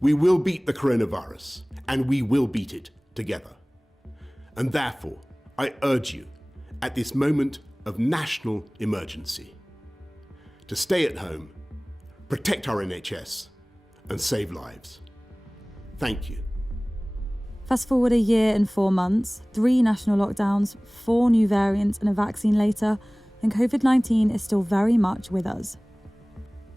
We will beat the coronavirus, and we will beat it together. And therefore, I urge you, at this moment of national emergency, to stay at home, protect our NHS, and save lives. Thank you. Fast forward a year and 4 months, 3 national lockdowns, 4 new variants and a vaccine later, and COVID-19 is still very much with us.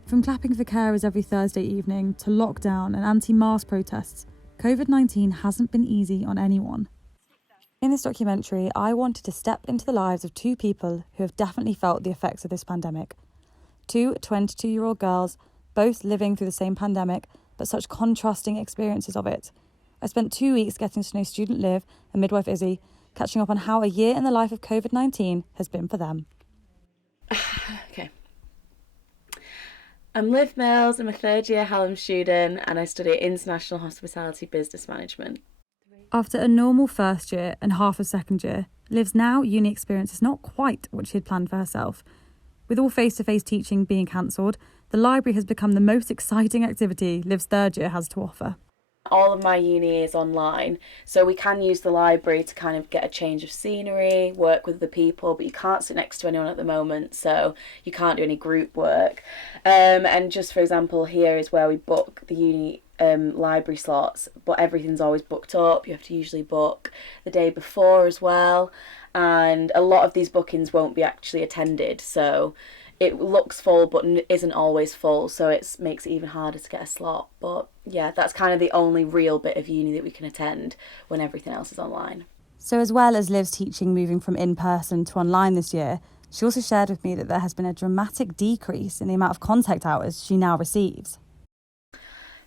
From clapping for carers every Thursday evening to lockdown and anti-mask protests, COVID-19 hasn't been easy on anyone. In this documentary, I wanted to step into the lives of 2 people who have definitely felt the effects of this pandemic. 2 22-year-old girls, both living through the same pandemic, but such contrasting experiences of it. I spent 2 weeks getting to know student Liv and midwife Izzy, catching up on how a year in the life of COVID-19 has been for them. Okay. I'm Liv Mills, I'm a third year Hallam student and I study International Hospitality Business Management. After a normal first year and half of second year, Liv's now uni experience is not quite what she had planned for herself. With all face-to-face teaching being cancelled, the library has become the most exciting activity Liv's third year has to offer. All of my uni is online, so we can use the library to kind of get a change of scenery, work with the people, but you can't sit next to anyone at the moment, so you can't do any group work. And just for example, here is where we book the uni library slots, but everything's always booked up. You have to usually book the day before as well, and a lot of these bookings won't be actually attended, so it looks full but isn't always full, so it makes it even harder to get a slot. But yeah, that's kind of the only real bit of uni that we can attend when everything else is online. So as well as Liv's teaching moving from in-person to online this year, she also shared with me that there has been a dramatic decrease in the amount of contact hours she now receives.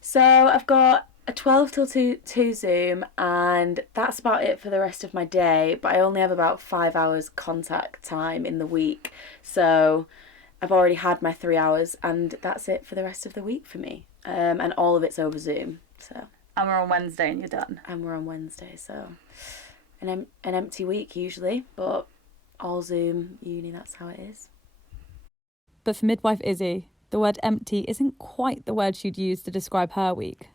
So I've got a 12 till 2 Zoom, and that's about it for the rest of my day, but I only have about 5 hours contact time in the week. So I've already had my 3 hours and that's it for the rest of the week for me. And all of it's over Zoom. So. And we're on Wednesday and you're done. And we're on Wednesday, so an empty week usually, but all Zoom, uni, that's how it is. But for midwife Izzy, the word empty isn't quite the word she'd use to describe her week.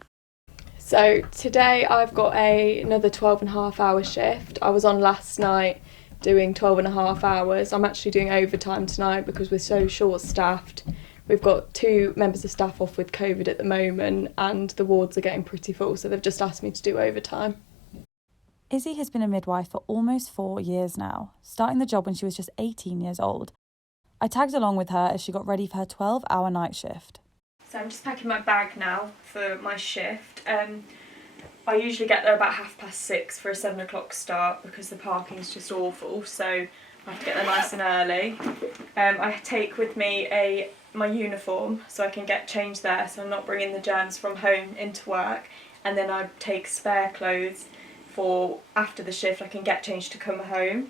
So today I've got another 12.5 hour shift. I was on last night doing 12.5 hours. I'm actually doing overtime tonight because we're so short staffed. We've got 2 members of staff off with COVID at the moment and the wards are getting pretty full, so they've just asked me to do overtime. Izzy has been a midwife for almost 4 years now, starting the job when she was just 18 years old. I tagged along with her as she got ready for her 12-hour night shift. So I'm just packing my bag now for my shift. I usually get there about 6:30 for a 7 o'clock start because the parking's just awful, so I have to get there nice and early. I take with me my uniform so I can get changed there, so I'm not bringing the germs from home into work, and then I take spare clothes for after the shift I can get changed to come home.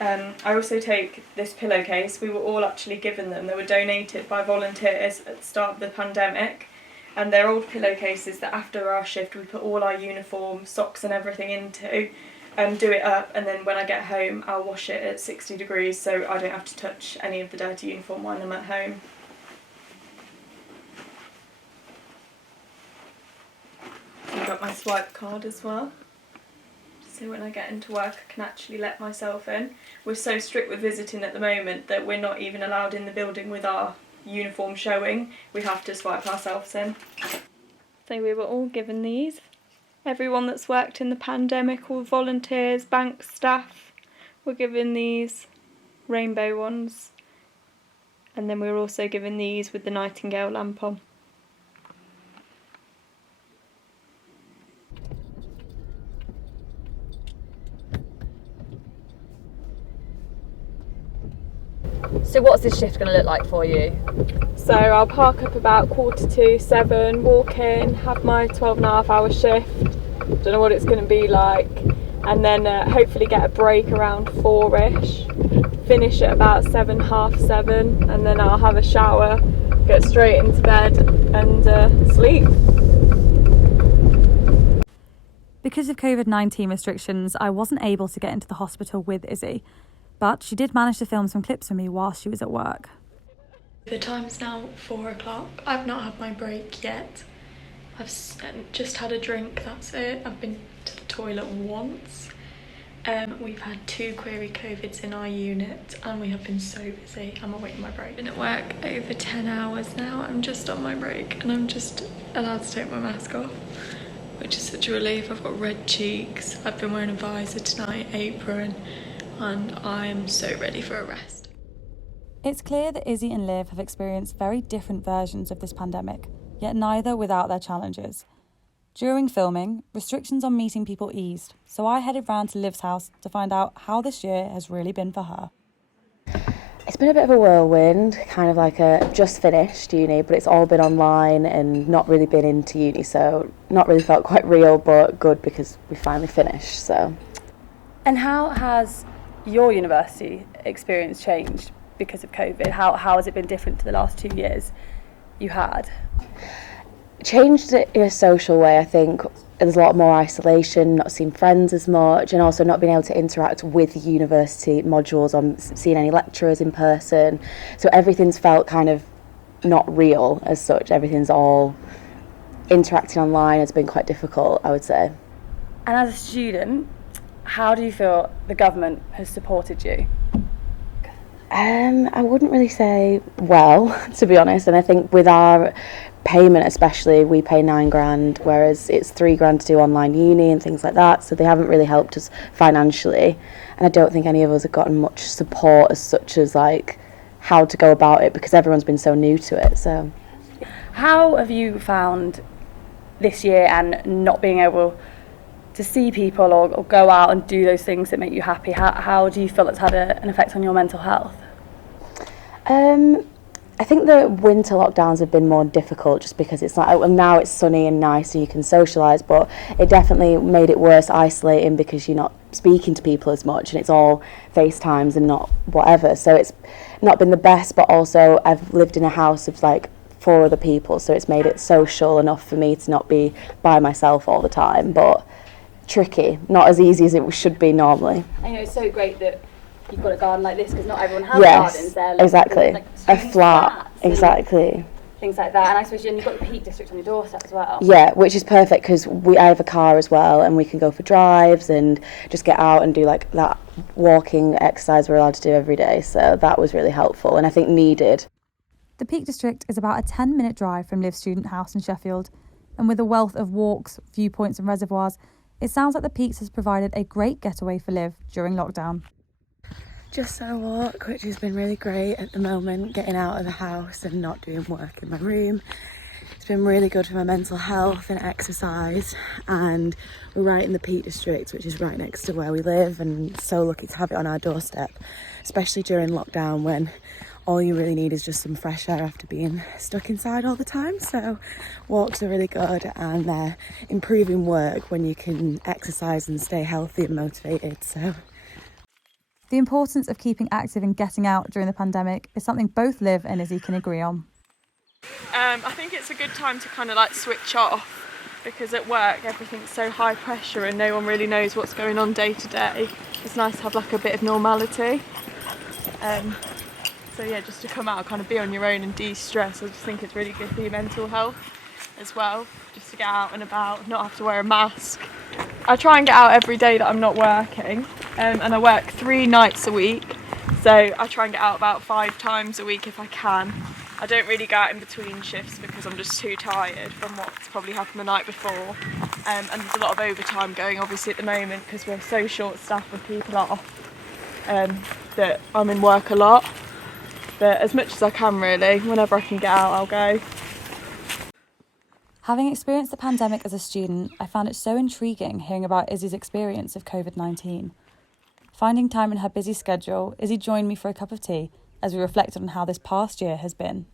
I also take this pillowcase. We were all actually given them. They were donated by volunteers at the start of the pandemic. And they're old pillowcases that after our shift we put all our uniform, socks and everything into, do it up, and then when I get home I'll wash it at 60 degrees so I don't have to touch any of the dirty uniform when I'm at home. I've got my swipe card as well, so when I get into work I can actually let myself in. We're so strict with visiting at the moment that we're not even allowed in the building with our uniform showing. We have to swipe ourselves in. So we were all given these. Everyone that's worked in the pandemic, all volunteers, bank staff, were given these rainbow ones. And then we were also given these with the Nightingale lamp on. So what's this shift going to look like for you? So I'll park up about 6:45, walk in, have my 12.5 hour shift, don't know what it's going to be like, and then hopefully get a break around 4ish, finish at about 7, half 7, and then I'll have a shower, get straight into bed and sleep. Because of COVID-19 restrictions, I wasn't able to get into the hospital with Izzy, but she did manage to film some clips for me whilst she was at work. The time's now 4 o'clock. I've not had my break yet. just had a drink, that's it. I've been to the toilet once. We've had 2 query COVIDs in our unit and we have been so busy. I'm awaiting my break. I've been at work over 10 hours now. I'm just on my break and I'm just allowed to take my mask off, which is such a relief. I've got red cheeks. I've been wearing a visor tonight, apron, and I'm so ready for a rest. It's clear that Izzy and Liv have experienced very different versions of this pandemic, yet neither without their challenges. During filming, restrictions on meeting people eased, so I headed round to Liv's house to find out how this year has really been for her. It's been a bit of a whirlwind, kind of like a just finished uni, but it's all been online and not really been into uni, so not really felt quite real, but good because we finally finished, so. And how has your university experience changed because of COVID? How has it been different to the last 2 years you had? Changed it in a social way. I think there's a lot more isolation, not seeing friends as much, and also not being able to interact with university modules or seeing any lecturers in person. So everything's felt kind of not real as such. Everything's all interacting online has been quite difficult, I would say. And as a student, how do you feel the government has supported you? I wouldn't really say well, to be honest, and I think with our payment especially, we pay £9,000, whereas it's £3,000 to do online uni and things like that, so they haven't really helped us financially, and I don't think any of us have gotten much support as such as like how to go about it because everyone's been so new to it. So how have you found this year and not being able to see people or go out and do those things that make you happy? How do you feel that's had an effect on your mental health? I think the winter lockdowns have been more difficult just because it's like, well, now it's sunny and nice and you can socialise, but it definitely made it worse isolating because you're not speaking to people as much and it's all FaceTimes and not whatever. So it's not been the best, but also I've lived in a house of like 4 other people, so it's made it social enough for me to not be by myself all the time, but tricky, not as easy as it should be normally. I know it's so great that you've got a garden like this because not everyone has gardens. They're exactly. Like a flat, exactly. Things like that, and I suppose you've got the Peak District on your doorstep as well. Yeah, which is perfect because I have a car as well, and we can go for drives and just get out and do like that walking exercise we're allowed to do every day. So that was really helpful, and I think needed. The Peak District is about a 10-minute drive from Liv's student house in Sheffield, and with a wealth of walks, viewpoints and reservoirs, it sounds like the Peaks has provided a great getaway for Liv during lockdown. Just a walk, which has been really great at the moment, getting out of the house and not doing work in my room. It's been really good for my mental health and exercise, and we're right in the Peak District, which is right next to where we live, and so lucky to have it on our doorstep, especially during lockdown when all you really need is just some fresh air after being stuck inside all the time. So walks are really good, and they're improving work when you can exercise and stay healthy and motivated. So the importance of keeping active and getting out during the pandemic is something both Liv and Izzy can agree on. I think it's a good time to kind of like switch off because at work everything's so high pressure and no one really knows what's going on day to day. It's nice to have like a bit of normality. So yeah, just to come out, kind of be on your own and de-stress. I just think it's really good for your mental health as well, just to get out and about, not have to wear a mask. I try and get out every day that I'm not working, and I work 3 nights a week, so I try and get out about 5 times a week if I can. I don't really go out in between shifts because I'm just too tired from what's probably happened the night before, and there's a lot of overtime going obviously at the moment because we're so short-staffed with people off, that I'm in work a lot. But as much as I can really, whenever I can get out, I'll go. Having experienced the pandemic as a student, I found it so intriguing hearing about Izzy's experience of COVID-19. Finding time in her busy schedule, Izzy joined me for a cup of tea as we reflected on how this past year has been.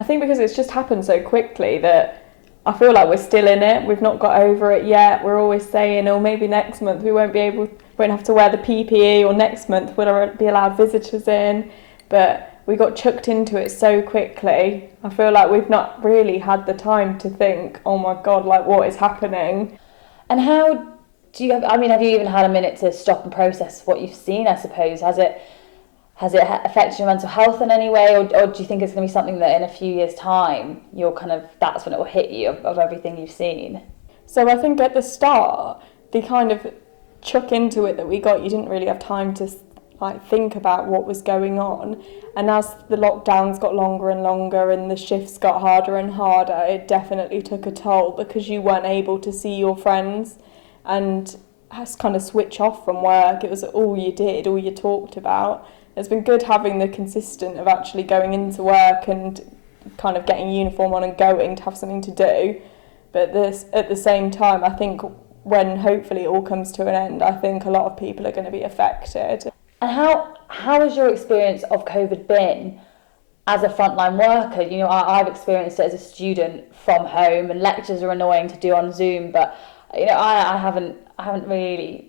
I think because it's just happened so quickly that I feel like we're still in it. We've not got over it yet. We're always saying, oh, maybe next month we won't have to wear the PPE, or next month we'll be allowed visitors in. But we got chucked into it so quickly. I feel like we've not really had the time to think, oh my God, like what is happening? And how do you have you even had a minute to stop and process what you've seen, I suppose? has it affected your mental health in any way, or do you think it's going to be something that in a few years' time you're that's when it will hit you of everything you've seen? So I think at the start, the kind of chuck into it that we got, you didn't really have time to think about what was going on. And as the lockdowns got longer and longer and the shifts got harder and harder, it definitely took a toll because you weren't able to see your friends and has kind of switch off from work. It was all you did, all you talked about. It's been good having the consistent of actually going into work and kind of getting uniform on and going to have something to do. But at the same time, I think when hopefully it all comes to an end, I think a lot of people are going to be affected. And how has your experience of COVID been as a frontline worker? You know, I've experienced it as a student from home, and lectures are annoying to do on Zoom, but you know, I haven't really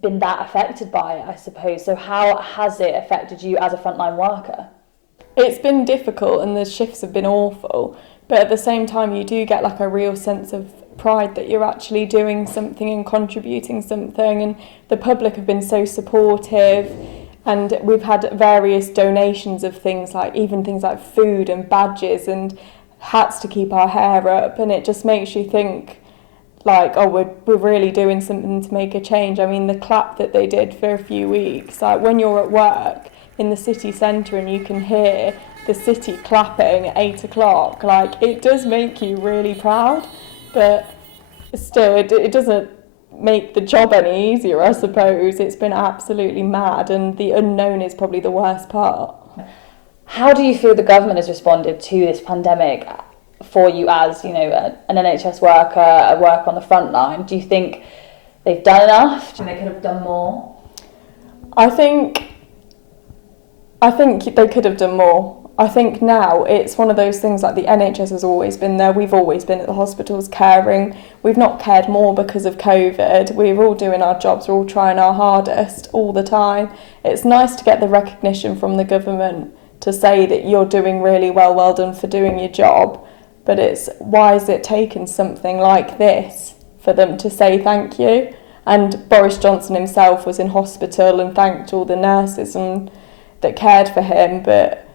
been that affected by it, I suppose. So how has it affected you as a frontline worker? It's been difficult and the shifts have been awful, but at the same time you do get a real sense of pride that you're actually doing something and contributing something, and the public have been so supportive, and we've had various donations of things like food and badges and hats to keep our hair up, and it just makes you think we're really doing something to make a change. I mean, the clap that they did for a few weeks, when you're at work in the city centre and you can hear the city clapping at 8 o'clock, it does make you really proud. But still, it doesn't make the job any easier, I suppose. It's been absolutely mad, and the unknown is probably the worst part. How do you feel the government has responded to this pandemic for you as, you know, an NHS worker, a worker on the front line? Do you think they've done enough? Do you think they could have done more? I think they could have done more. I think now it's one of those things, the NHS has always been there. We've always been at the hospitals caring. We've not cared more because of COVID. We're all doing our jobs. We're all trying our hardest all the time. It's nice to get the recognition from the government to say that you're doing really well done for doing your job. But why has it taken something like this for them to say thank you? And Boris Johnson himself was in hospital and thanked all the nurses that cared for him, but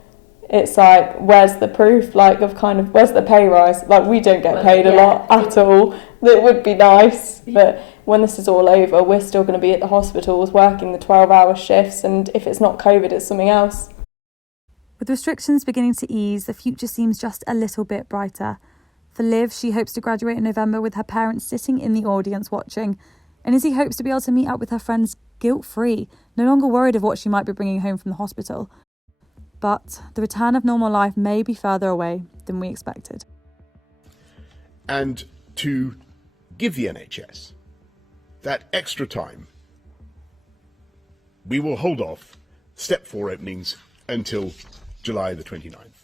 it's where's the proof, where's the pay rise? We don't get paid a lot at all. It would be nice, but when this is all over, we're still going to be at the hospitals working the 12-hour shifts, and if it's not COVID, it's something else. With restrictions beginning to ease, the future seems just a little bit brighter. For Liv, she hopes to graduate in November with her parents sitting in the audience watching, and Izzy hopes to be able to meet up with her friends guilt-free, no longer worried of what she might be bringing home from the hospital. But the return of normal life may be further away than we expected. And to give the NHS that extra time, we will hold off Step 4 openings until July the 29th.